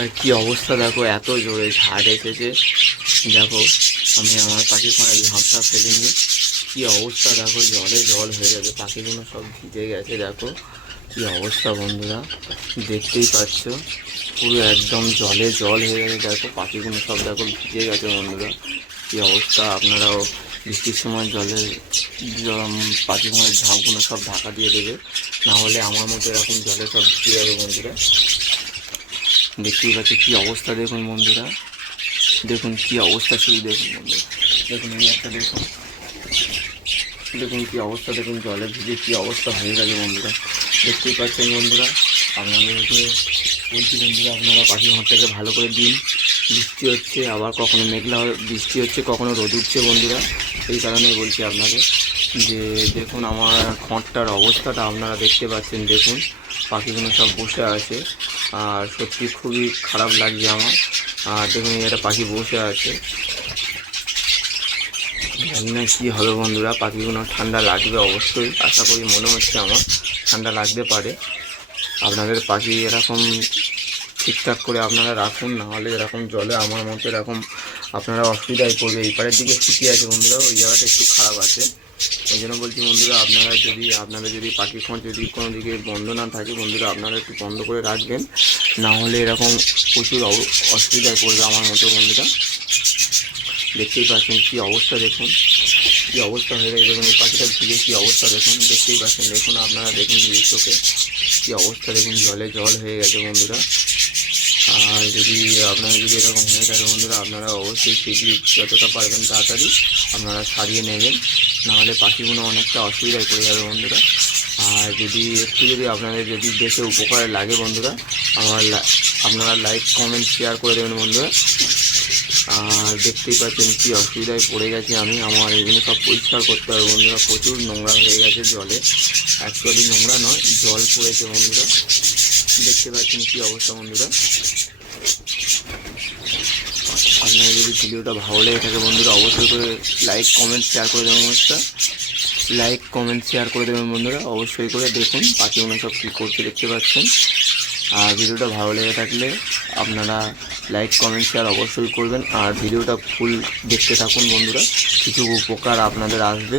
বন্ধুরা কি অবস্থা দেখো, এত জোরে ঝাড় এসেছে। দেখো আমি আমার পাখির খানায় ঝাঁপটা ফেলে নিই। কি অবস্থা দেখো, জলে জল হয়ে যাবে, পাখিগুলো সব ভিজে গেছে। দেখো কি অবস্থা বন্ধুরা, দেখতেই পাচ্ছ পুরো একদম জলে জল হয়ে গেছে। দেখো পাখিগুলো সব দেখো ভিজে গেছে বন্ধুরা, কি অবস্থা। আপনারাও বৃষ্টির সময় জলে পাখিগুলোর ঝাঁপগুলো সব ঢাকা দিয়ে দেবে, না হলে আমার মতো এরকম জলে সব ভিজে যাবে বন্ধুরা। দেখতেই পাচ্ছি কি অবস্থা, দেখুন বন্ধুরা, দেখুন কি অবস্থা, শুধু দেখুন বন্ধুরা, দেখুন এই একটা দেখুন, দেখুন কি অবস্থা, দেখুন জলে ভিজে কি অবস্থা হয়ে গেছে বন্ধুরা। দেখতেই পাচ্ছেন বন্ধুরা, আপনাদেরকে বলছি বন্ধুরা, আপনারা পাখি ঘরটাকে ভালো করে দিন। বৃষ্টি হচ্ছে, আবার কখনো মেঘলা বৃষ্টি হচ্ছে, কখনো রোদ উঠছে বন্ধুরা। এই কারণে বলছি আপনাকে যে দেখুন আমার ঘরটার অবস্থাটা আপনারা দেখতে পাচ্ছেন। দেখুন পাখিগুলো সব বসে আছে, আর সত্যি খুবই খারাপ লাগছে আমার। আর দেখুন একটা পাখি বসে আছে, জানি না কী হবে বন্ধুরা। পাখিগুলো ঠান্ডা লাগবে অবশ্যই, আশা করি, মনে হচ্ছে আমার ঠান্ডা লাগতে পারে। আপনাদের পাখি এরকম ঠিকঠাক করে আপনারা রাখুন, নাহলে এরকম জলে আমার মতো এরকম আপনারা অসুবিধায় পড়বে। এই পাড়ের দিকে ঠিকই আছে বন্ধুরা, ওই জায়গাটা একটু খারাপ আছে। ওই জন্য বলছি বন্ধুরা, আপনাদের যদি পাখির খোঁজ যদি কোনো দিকে বন্ধ না থাকে বন্ধুরা, আপনারা একটু বন্ধ করে রাখবেন, না হলে এরকম প্রচুর অসুবিধায় পড়বে আমার মতো বন্ধুরা। দেখতেই পাচ্ছেন কি অবস্থা, দেখুন কি অবস্থা হয়ে গেছে। দেখুন এই পাখিটা ভিজে কি অবস্থা দেখুন, দেখতেই পাচ্ছেন। দেখুন আপনারা দেখুন নিজের চোখে কি অবস্থা, দেখুন জলে জল হয়ে গেছে বন্ধুরা। আর আপনারা যদি এরকম হয়ে থাকে বন্ধুরা, আপনারা অবশ্যই শীঘ্রই যতটা পারবেন তাড়াতাড়ি আপনারা সারিয়ে নেবেন, নাহলে পাখিগুলো অনেকটা অসুবিধায় পড়ে যাবে বন্ধুরা। আর যদি আপনাদের দেখে উপকারে লাগে বন্ধুরা, আপনারা লাইক কমেন্ট শেয়ার করে দেবেন বন্ধুরা। আর দেখতেই পাচ্ছেন কি অসুবিধায় পড়ে গেছে আমি, আমার এগুলো সব পরিষ্কার করতে হবে বন্ধুরা। প্রচুর নোংরা হয়ে গেছে জলে, অ্যাকচুয়ালি নোংরা নয়, জল পড়েছে বন্ধুরা। দেখতে পাচ্ছেন কি অবস্থা বন্ধুরা। আপনারা যদি ভিডিওটা ভালো লেগে থাকে বন্ধুরা, অবশ্যই করে লাইক কমেন্ট শেয়ার করে দেবেন বন্ধুরা। লাইক কমেন্ট শেয়ার করে দেবেন বন্ধুরা, অবশ্যই করে দেখুন পাখিগুলো সব কী করছে দেখতে পাচ্ছেন। আর ভিডিওটা ভালো লেগে থাকলে আপনারা লাইক কমেন্ট শেয়ার অবশ্যই করবেন, আর ভিডিওটা ফুল দেখতে থাকুন বন্ধুরা, কিছু উপকার আপনাদের আসবে।